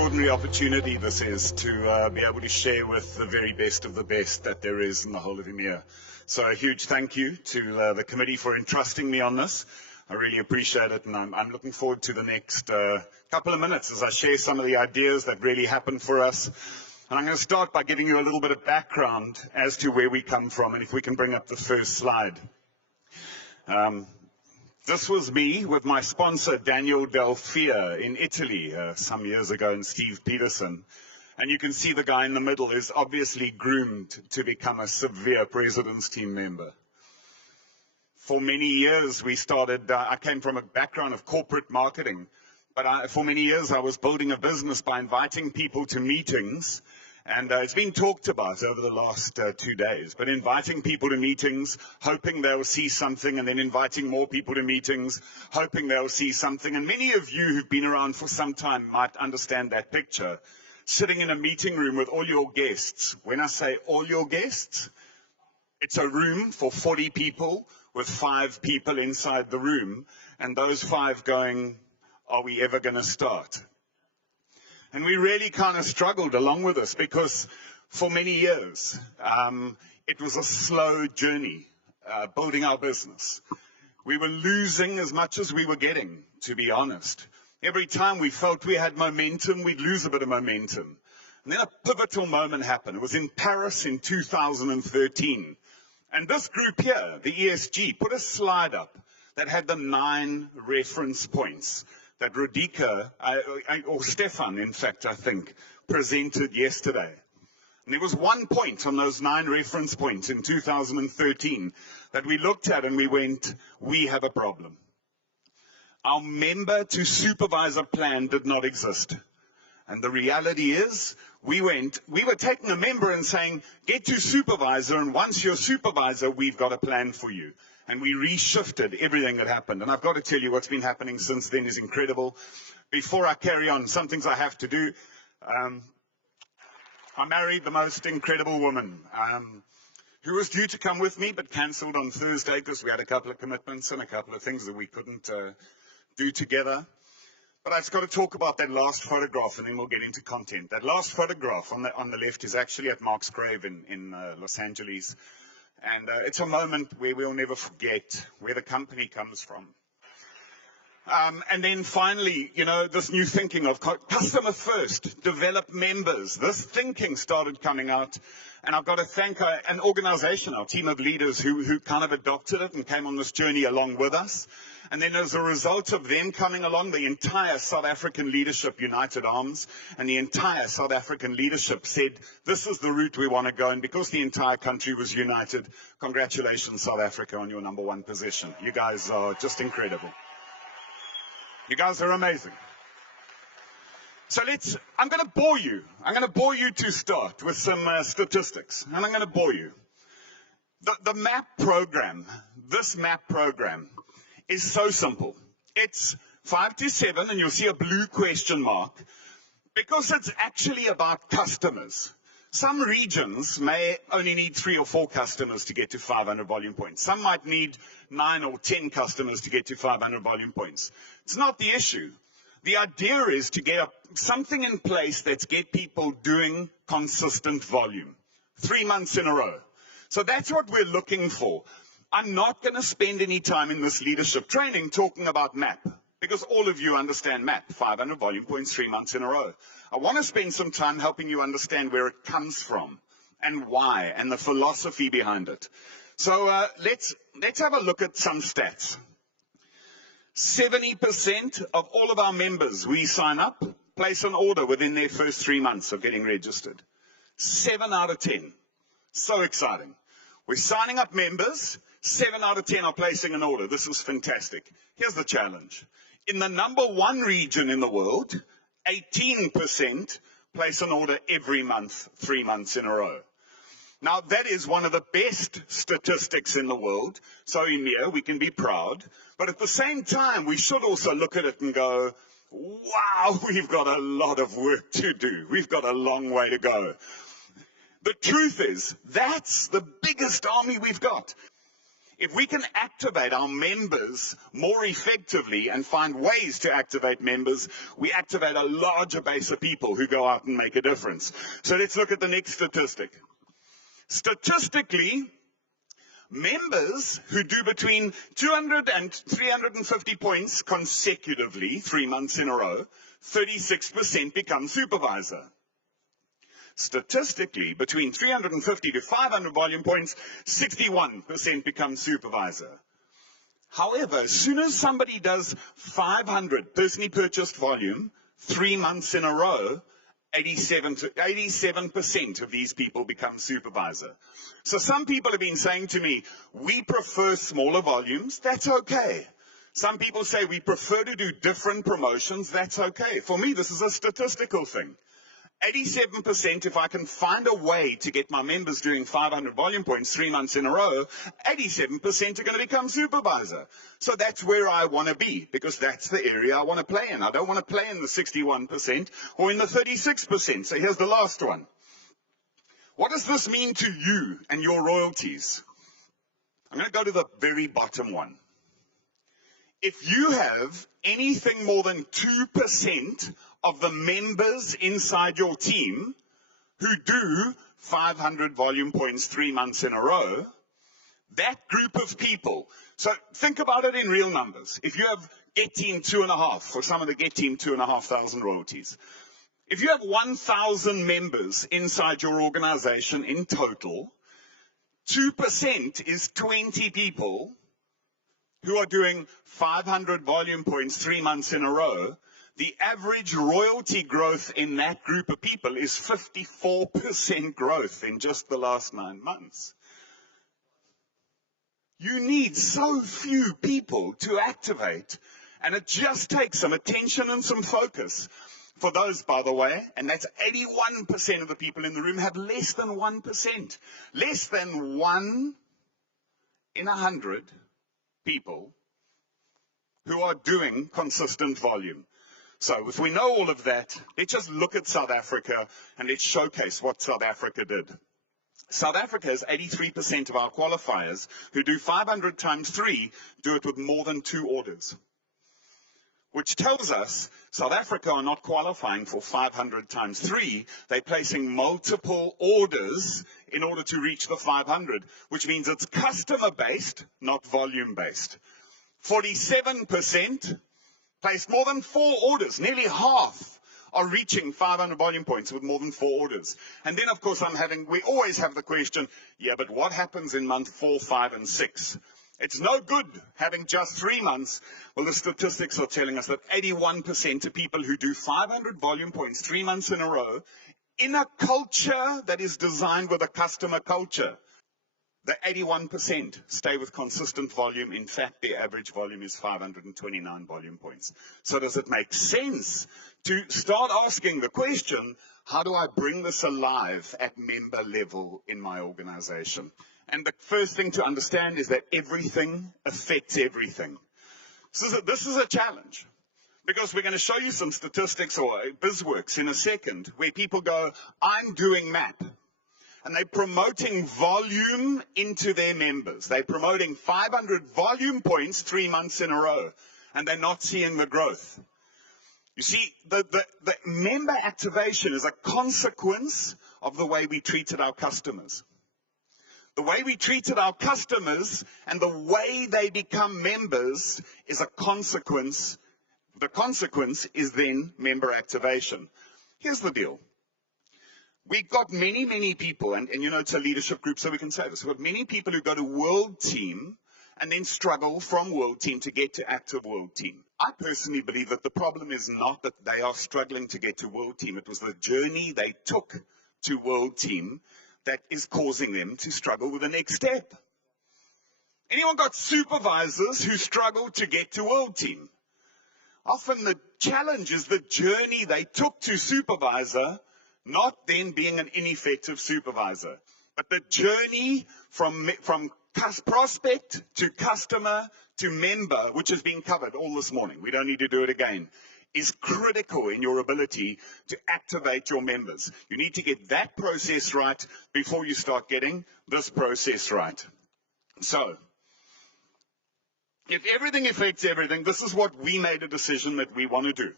extraordinary opportunity this is to be able to share with the very best of the best that there is in the whole of EMEA. So a huge thank you to the committee for entrusting me on this. I really appreciate it, and I'm looking forward to the next couple of minutes as I share some of the ideas that really happened for us. And I'm going to start by giving you a little bit of background as to where we come from, and if we can bring up the first slide. This was me with my sponsor, Daniel Delfia, in Italy some years ago, and Steve Peterson. And you can see the guy in the middle is obviously groomed to become a severe President's Team member. For many years, we started, I came from a background of corporate marketing, but for many years I was building a business by inviting people to meetings. And it's been talked about over the last 2 days, but inviting people to meetings, hoping they'll see something, and then inviting more people to meetings, hoping they'll see something. And many of you who've been around for some time might understand that picture. Sitting in a meeting room with all your guests. When I say all your guests, it's a room for 40 people with 5 people inside the room, and those 5 going, are we ever going to start? And we really kind of struggled along with this because for many years, it was a slow journey building our business. We were losing as much as we were getting, to be honest. Every time we felt we had momentum, we'd lose a bit of momentum. And then a pivotal moment happened. It was in Paris in 2013. And this group here, the ESG, put a slide up that had the 9 reference points that Radhika, or Stefan, in fact, I think, presented yesterday. And there was one point on those 9 reference points in 2013 that we looked at and we went, we have a problem. Our member to supervisor plan did not exist. And the reality is, we were taking a member and saying, get to supervisor, and once you're supervisor, we've got a plan for you. And we reshifted everything that happened. And I've got to tell you, what's been happening since then is incredible. Before I carry on, some things I have to do. I married the most incredible woman who was due to come with me, but cancelled on Thursday because we had a couple of commitments and a couple of things that we couldn't do together. But I've got to talk about that last photograph, and then we'll get into content. That last photograph on the left is actually at Mark's grave in Los Angeles. And it's a moment where we'll never forget where the company comes from. And then finally, you know, this new thinking of customer first, develop members. This thinking started coming out. And I've got to thank an organization, our team of leaders who kind of adopted it and came on this journey along with us. And then as a result of them coming along, the entire South African leadership united arms, and the entire South African leadership said, this is the route we want to go. And because the entire country was united, congratulations, South Africa, on your #1 position. You guys are just incredible. You guys are amazing. So I'm going to bore you. I'm going to bore you to start with some statistics. And I'm going to bore you. The MAP program, this MAP program, is so simple. It's 5 to 7, and you'll see a blue question mark, because it's actually about customers. Some regions may only need 3 or 4 customers to get to 500 volume points. Some might need 9 or 10 customers to get to 500 volume points. It's not the issue. The idea is to get something in place that's get people doing consistent volume, 3 months in a row. So that's what we're looking for. I'm not going to spend any time in this leadership training talking about MAP, because all of you understand MAP, 500 volume points, 3 months in a row. I want to spend some time helping you understand where it comes from and why, and the philosophy behind it. So let's have a look at some stats. 70% of all of our members we sign up place an order within their first 3 months of getting registered. 7 out of 10. So exciting. We're signing up members. 7 out of 10 are placing an order. This is fantastic. Here's the challenge. In the #1 region in the world, 18% place an order every month, 3 months in a row. Now, that is one of the best statistics in the world. So in here, we can be proud. But at the same time, we should also look at it and go, wow, we've got a lot of work to do. We've got a long way to go. The truth is, that's the biggest army we've got. If we can activate our members more effectively and find ways to activate members, we activate a larger base of people who go out and make a difference. So let's look at the next statistic. Statistically, members who do between 200 and 350 points consecutively, 3 months in a row, 36% become supervisor. Statistically, between 350 to 500 volume points, 61% become supervisor. However, as soon as somebody does 500 personally purchased volume, 3 months in a row, 87% of these people become supervisor. So some people have been saying to me, we prefer smaller volumes. That's okay. Some people say we prefer to do different promotions. That's okay. For me, this is a statistical thing. 87%, if I can find a way to get my members doing 500 volume points 3 months in a row, 87% are going to become supervisor. So that's where I want to be, because that's the area I want to play in. I don't want to play in the 61% or in the 36%. So here's the last one. What does this mean to you and your royalties? I'm going to go to the very bottom one. If you have anything more than 2% of the members inside your team who do 500 volume points 3 months in a row, that group of people, so think about it in real numbers. If you have Get Team 2.5, for some of the Get Team 2,500 royalties, if you have 1,000 members inside your organization in total, 2% is 20 people who are doing 500 volume points 3 months in a row. The average royalty growth in that group of people is 54% growth in just the last 9 months. You need so few people to activate, and it just takes some attention and some focus. For those, by the way, and that's 81% of the people in the room, have less than 1%. Less than 1 in 100 people who are doing consistent volume. So if we know all of that, let's just look at South Africa and let's showcase what South Africa did. South Africa has 83% of our qualifiers who do 500 times 3, do it with more than 2 orders. Which tells us South Africa are not qualifying for 500 times 3. They're placing multiple orders in order to reach the 500, which means it's customer-based, not volume-based. 47% placed more than 4 orders. Nearly half are reaching 500 volume points with more than 4 orders. And then, of course, we always have the question, yeah, but what happens in month 4, 5, and 6? It's no good having just 3 months. Well, the statistics are telling us that 81% of people who do 500 volume points 3 months in a row in a culture that is designed with a customer culture, the 81% stay with consistent volume. In fact, their average volume is 529 volume points. So does it make sense to start asking the question, how do I bring this alive at member level in my organization? And the first thing to understand is that everything affects everything. So this is a challenge, because we're going to show you some statistics or BizWorks in a second where people go, I'm doing MAP. And they're promoting volume into their members. They're promoting 500 volume points 3 months in a row, and they're not seeing the growth. You see, the member activation is a consequence of the way we treated our customers. The way we treated our customers and the way they become members is a consequence. The consequence is then member activation. Here's the deal. We've got many, many people, and you know, it's a leadership group, so we can say this. We've got many people who go to World Team and then struggle from World Team to get to Active World Team. I personally believe that the problem is not that they are struggling to get to World Team. It was the journey they took to World Team that is causing them to struggle with the next step. Anyone got supervisors who struggle to get to World Team? Often the challenge is the journey they took to supervisor, not then being an ineffective supervisor, but the journey from prospect to customer to member, which has been covered all this morning. We don't need to do it again. Is critical in your ability to activate your members. You need to get that process right before you start getting this process right. So, If everything affects everything, this is what we made a decision that we want to do.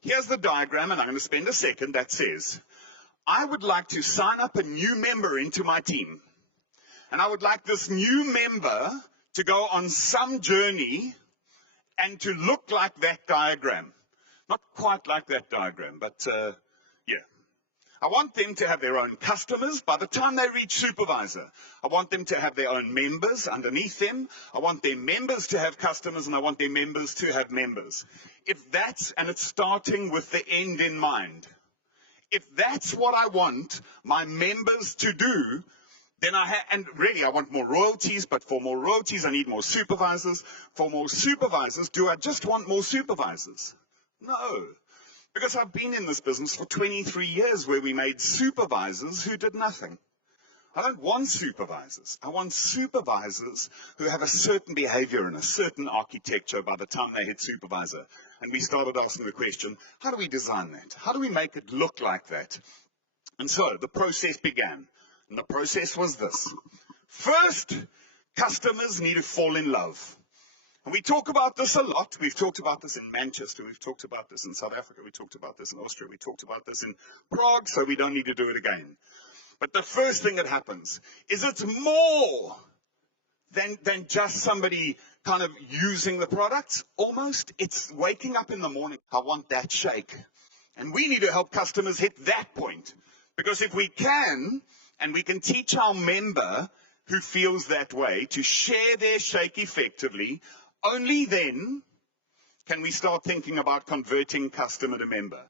Here's the diagram, and I'm going to spend a second, that says, I would like to sign up a new member into my team. And I would like this new member to go on some journey and to look like that diagram. Not quite like that diagram, but yeah. I want them to have their own customers by the time they reach supervisor. I want them to have their own members underneath them. I want their members to have customers, and I want their members to have members. If that's, and it's starting with the end in mind. If that's what I want my members to do, then and really I want more royalties, but for more royalties I need more supervisors. For more supervisors, do I just want more supervisors? No. Because I've been in this business for 23 years where we made supervisors who did nothing. I don't want supervisors. I want supervisors who have a certain behavior and a certain architecture by the time they hit supervisor. And we started asking the question, how do we design that? How do we make it look like that? And so the process began. And the process was this. First, customers need to fall in love. And we talk about this a lot. We've talked about this in Manchester. We've talked about this in South Africa. We talked about this in Austria. We talked about this in Prague, so we don't need to do it again. But the first thing that happens is it's more than just somebody kind of using the products. Almost, it's waking up in the morning. I want that shake. And we need to help customers hit that point. Because if we can, and we can teach our member who feels that way to share their shake effectively, only then can we start thinking about converting customer to member.